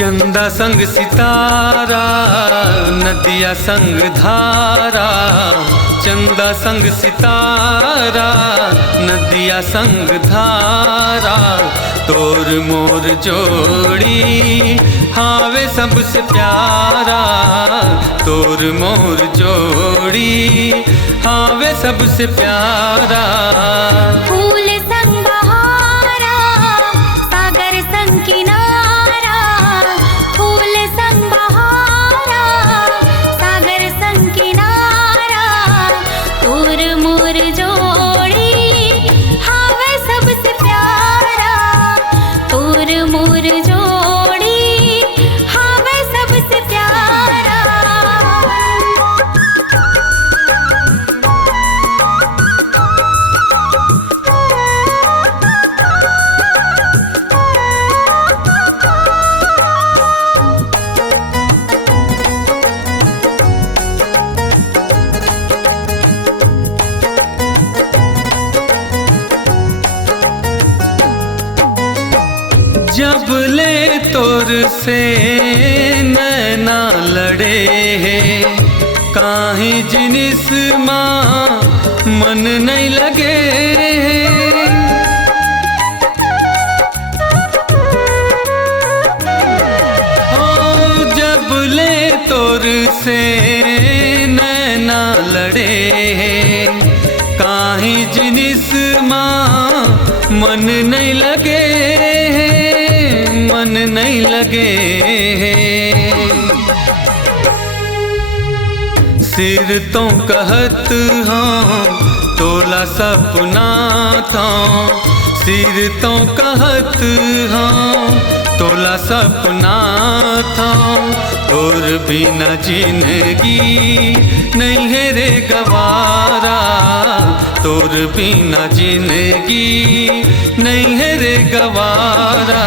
चंदा संग सितारा, नदिया संग धारा। चंदा संग सितारा, नदिया संग धारा। तोर मोर जोड़ी हावे सबसे प्यारा। तोर मोर जोड़ी हावे सबसे प्यारा। फूल संग बहारा, सागर संग किनारा। फूल संग बहारा, सागर संग किनारा। तोर मोर जोड़ी हावे सबसे प्यारा। तोर मोर जोड़ी हावे सबसे प्यारा। जब ले तोर से नैना लड़े हैं, काहे जिनिस माँ मन नहीं लगे। ओ जब ले तोर से नैना लड़े हैं, काहे जिनिस माँ मन नहीं लगे। मन नहीं लगे। सिर तो कहत हाँ तोला सपना था। सिर तो कहत हाँ तोला सपना था। तोर बिना जिंदगी नहीं है रे गवारा। तोर बिना जिंदगी नहीं है रे गवारा।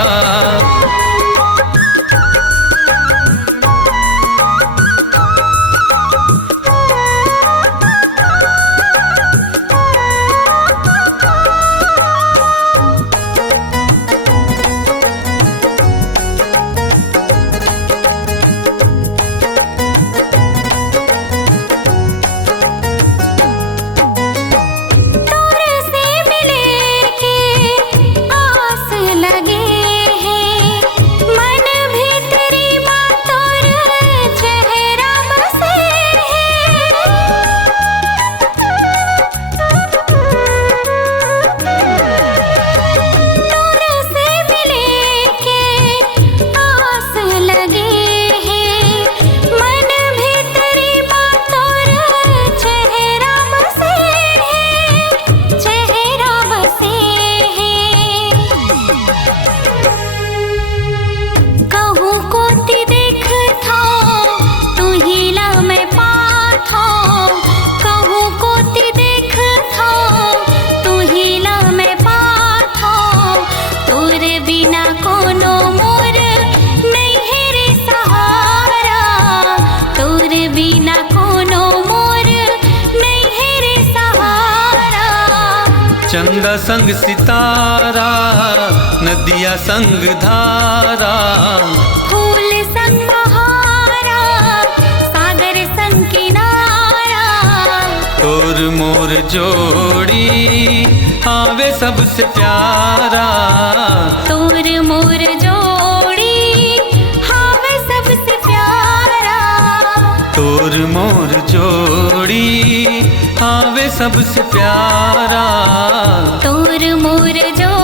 चंदा संग सितारा, नदिया संग धारा। फूल संग बहारा, सागर संग किनारा। तोर मोर जोड़ी हावे सबसे प्यारा। तोर मोर जोड़ी हावे सबसे प्यारा। तोर मोर जोड़ी हावे सबसे प्यारा। तोर मोर जोड़ी